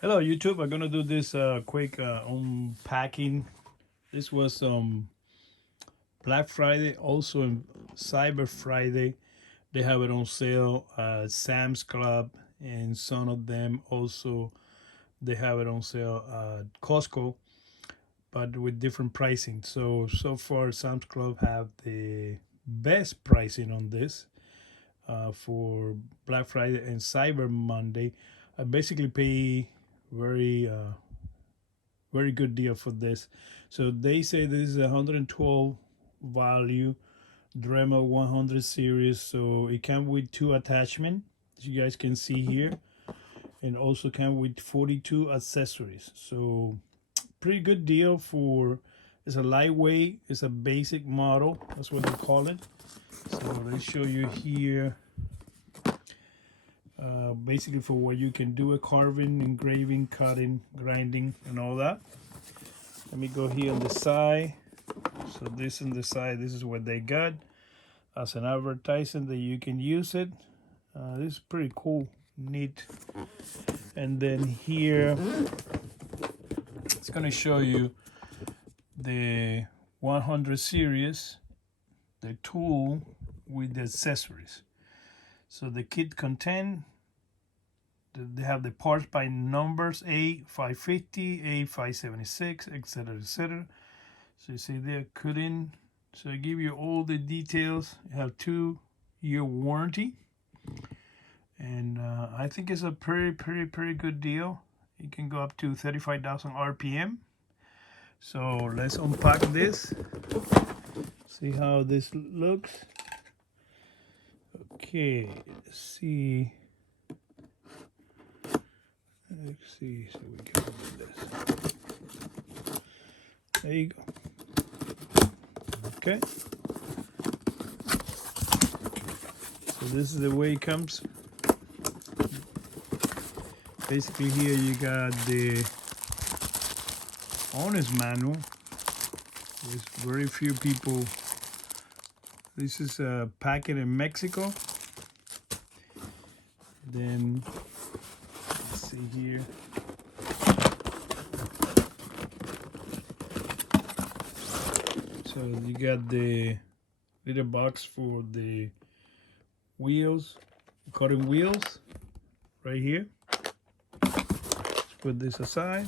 Hello YouTube, I'm gonna do this quick unpacking. This was Black Friday, also in Cyber Friday. They have it on sale at Sam's Club, and some of them also they have it on sale at Costco, but with different pricing. So far Sam's Club have the best pricing on this for Black Friday and Cyber Monday. I basically pay very very good deal for this. So they say this is 112 value Dremel 100 series. So it comes with two attachments, as you guys can see here, and also come with 42 accessories. So pretty good deal for. It's a lightweight. It's a basic model. That's what they call it. So let's show you here. Basically for what you can do, a carving, engraving, cutting, grinding, and all that. Let me go here on the side. So this on the side, this is what they got as an advertising that you can use it. This is pretty cool, neat. And then here, it's gonna show you the 100 series, the tool with the accessories. So the kit contain, they have the parts by numbers A550, A576, etc., etc. So you see they're cutting. So I give you all the details. You have 2-year warranty, and I think it's a pretty good deal. It can go up to 35,000 RPM. So let's unpack this. See how this looks. Okay, let's see. Let's see, so we can do this. There you go. Okay. So this is the way it comes. Basically here you got the owner's manual. There's very few people. This is a packet in Mexico. Then let's see here. So you got the little box for the wheels, cutting wheels, right here. Let's put this aside.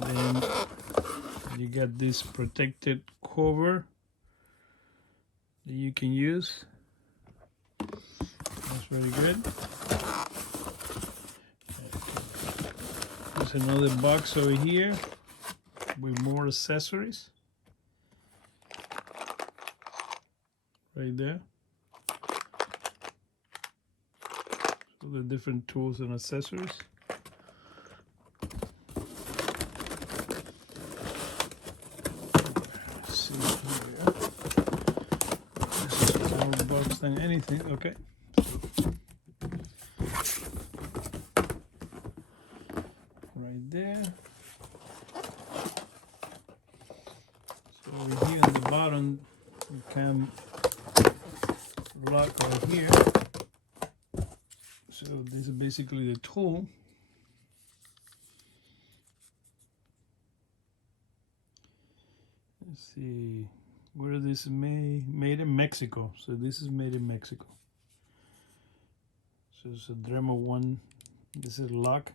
Then you got this protected cover that you can use. That's very good. There's another box over here with more accessories right there. So the different tools and accessories. Let's see here. This is more box than anything. Okay. Right there. Over here on the bottom, you can lock right here. So this is basically the tool. Let's see, where this is made in Mexico. So this is made in Mexico. So it's a Dremel one. This is lock,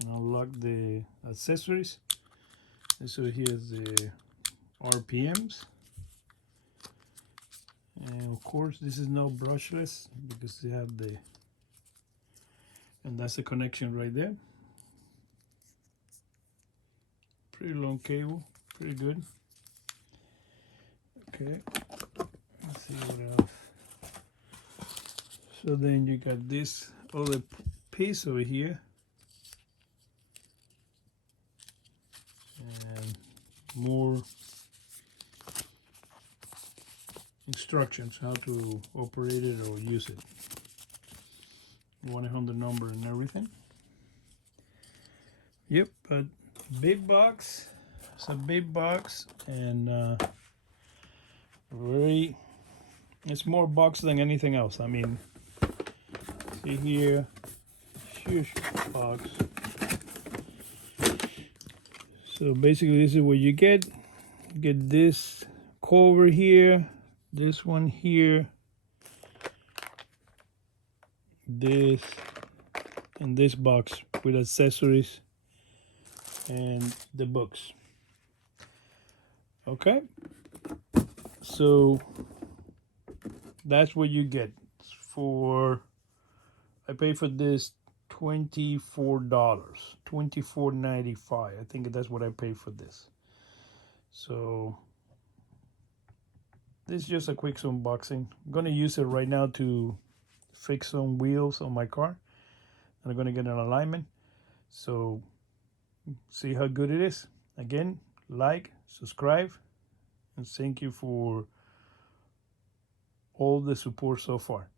and I'll lock the accessories. And so here's the RPMs, and of course this is no brushless because they have the, and that's the connection right there. Pretty long cable, pretty good. Okay, let's see what else. So then you got this other piece over here, and more instructions how to operate it or use it. 1-800 number and everything. Yep, but big box. It's a big box, and it's more box than anything else. I mean, See here, huge box. So basically this is what you get. You get this cover here, this one here, this, and this box with accessories and the books. Okay, so that's what you get for. I paid for this $24, $24.95. I think that's what I paid for this. So this is just a quick unboxing. I'm gonna use it right now to fix some wheels on my car, and I'm gonna get an alignment. So see how good it is. Again, like, subscribe, and thank you for all the support so far.